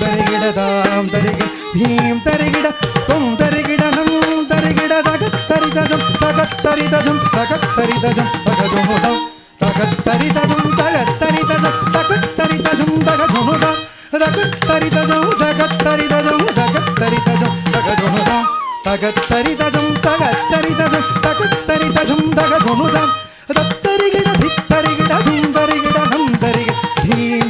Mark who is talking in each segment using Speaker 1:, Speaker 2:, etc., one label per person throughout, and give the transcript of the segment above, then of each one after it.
Speaker 1: தருகிடதாம் தரிகிட theme தருகிட தொம் தரிகிடனம் தருகிட தகத்தரிததும் தகத்தரிததும் தகத்தரிததும் தகதுமுடம் தகத்தரிததும் தகத்தரிததும் தகத்தரிததும் தகதுமுடம் தகத்தரிததும் தகத்தரிததும் தகத்தரிததும் தகதுமுடம் தகத்தரிததும் தகத்தரிததும் தகத்தரிததும் தகதுமுடம் தத்தரிகிட தித்தரிகிட துந்தரிகிட நந்தரிகிட theme theme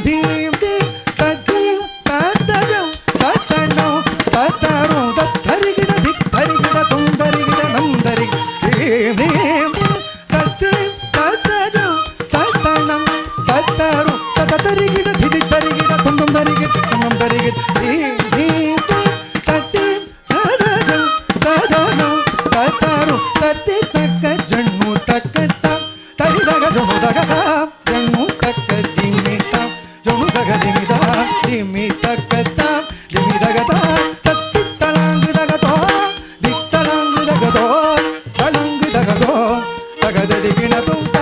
Speaker 2: 该走的，别再等。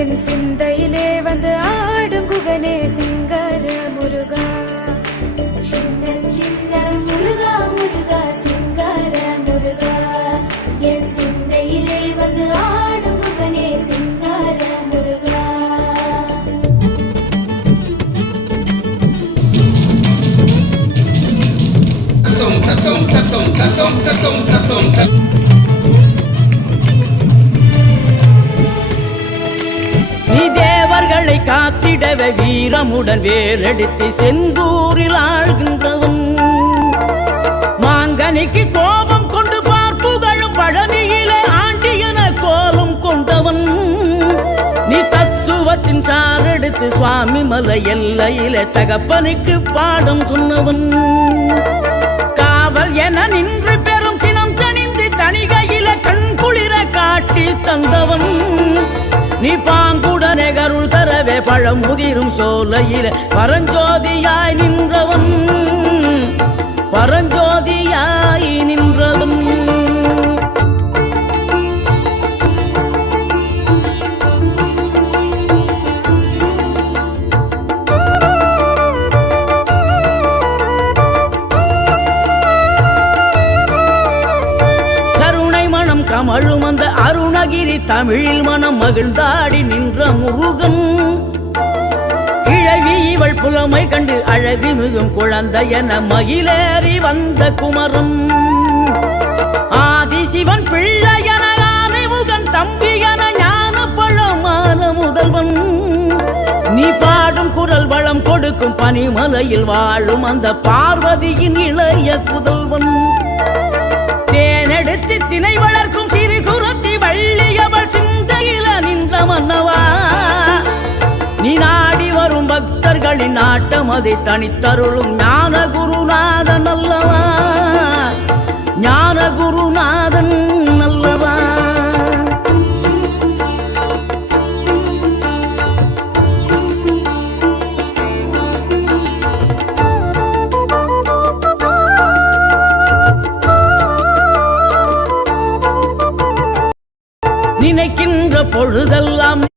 Speaker 2: என் சிந்தையிலே வந்து ஆடும் குகனே சிங்கர முருகா. சின்ன சின்ன முருகா முருகா சிங்கர முருகா. என் சிந்தையிலே வந்து ஆடும் குகனே சிங்கர முருகா. தத்தம் தத்தம் தத்தம் தத்தம்
Speaker 3: தத்தம் தத்தம் காத்திடவே வீரமுடன் வேலெடுத்து செந்தூரில் ஆழ்கின்றவன். மாங்கனிக்கு கோபம் கொண்டு பார்ப்புகழும் பழனியிலே ஆண்டியன கோலம் கொண்டவன். நீ தத்துவத்தின் சாரெடுத்து சுவாமி மலை எல்லையிலே தகப்பனுக்கு பாடம் சொன்னவன். காவல் என நின்று பழம் முதிரும் சோலையில பரஞ்சோதியாய் நின்றவன். பரஞ்சோதியாய் நின்றவன். கமழும் அந்த அருணகிரி தமிழில் மனம் மகிழ்ந்தாடி நின்ற முருகன். மனைவி இவள் புலமை கண்டு அழகு மிகும் குழந்தை என மகிழேறி வந்த குமரும் ஆதிசிவன் பிள்ளை என ஆனைமுகன் தம்பி என ஞான பழமான முதல்வன். நீ பாடும் குரல் வளம் கொடுக்கும் பனிமலையில் வாழும் அந்த பார்வதியின் இளைய புதல்வன். மலர்களின் ஆட்டம் அதை தனித்தருளும் ஞான குருநாதன் அல்லவா?